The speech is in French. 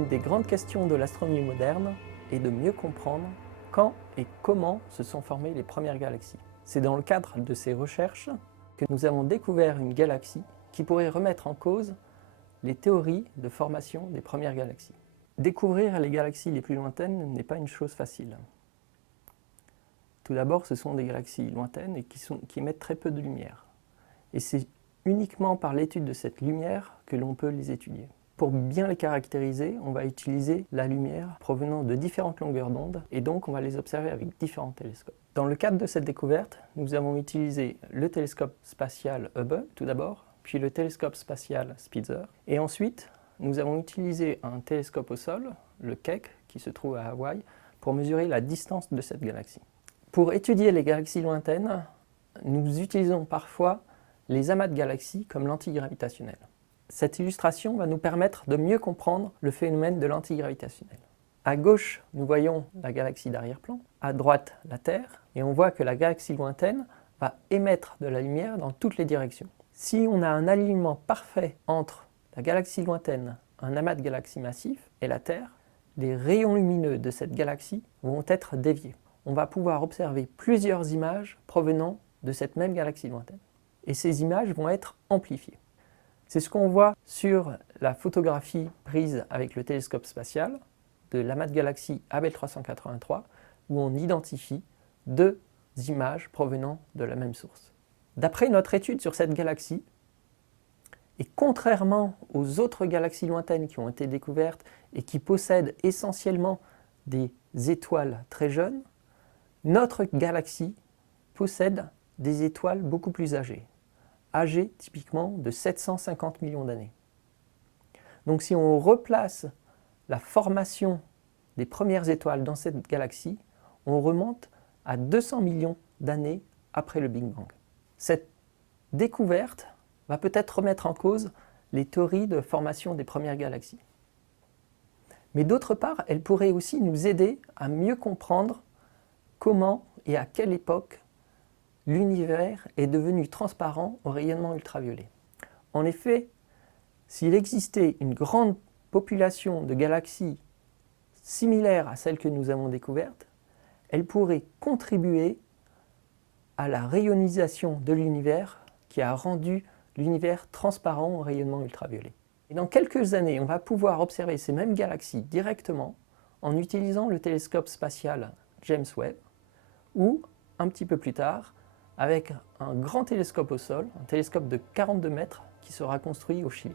L'une des grandes questions de l'astronomie moderne est de mieux comprendre quand et comment se sont formées les premières galaxies. C'est dans le cadre de ces recherches que nous avons découvert une galaxie qui pourrait remettre en cause les théories de formation des premières galaxies. Découvrir les galaxies les plus lointaines n'est pas une chose facile. Tout d'abord, ce sont des galaxies lointaines et qui émettent très peu de lumière. Et c'est uniquement par l'étude de cette lumière que l'on peut les étudier. Pour bien les caractériser, on va utiliser la lumière provenant de différentes longueurs d'onde et donc on va les observer avec différents télescopes. Dans le cadre de cette découverte, nous avons utilisé le télescope spatial Hubble tout d'abord, puis le télescope spatial Spitzer et ensuite nous avons utilisé un télescope au sol, le Keck, qui se trouve à Hawaï, pour mesurer la distance de cette galaxie. Pour étudier les galaxies lointaines, nous utilisons parfois les amas de galaxies comme lentilles gravitationnelles. Cette illustration va nous permettre de mieux comprendre le phénomène de lentille gravitationnelle. À gauche, nous voyons la galaxie d'arrière-plan, à droite la Terre, et on voit que la galaxie lointaine va émettre de la lumière dans toutes les directions. Si on a un alignement parfait entre la galaxie lointaine, un amas de galaxies massif, et la Terre, les rayons lumineux de cette galaxie vont être déviés. On va pouvoir observer plusieurs images provenant de cette même galaxie lointaine. Et ces images vont être amplifiées. C'est ce qu'on voit sur la photographie prise avec le télescope spatial de l'amas de galaxies Abell 383, où on identifie deux images provenant de la même source. D'après notre étude sur cette galaxie, et contrairement aux autres galaxies lointaines qui ont été découvertes et qui possèdent essentiellement des étoiles très jeunes, notre galaxie possède des étoiles beaucoup plus âgées typiquement de 750 millions d'années. Donc si on replace la formation des premières étoiles dans cette galaxie, on remonte à 200 millions d'années après le Big Bang. Cette découverte va peut-être remettre en cause les théories de formation des premières galaxies. Mais d'autre part, elle pourrait aussi nous aider à mieux comprendre comment et à quelle époque l'univers est devenu transparent au rayonnement ultraviolet. En effet, s'il existait une grande population de galaxies similaires à celles que nous avons découvertes, elle pourrait contribuer à la rayonisation de l'univers qui a rendu l'univers transparent au rayonnement ultraviolet. Et dans quelques années, on va pouvoir observer ces mêmes galaxies directement en utilisant le télescope spatial James Webb ou, un petit peu plus tard, avec un grand télescope au sol, un télescope de 42 mètres qui sera construit au Chili.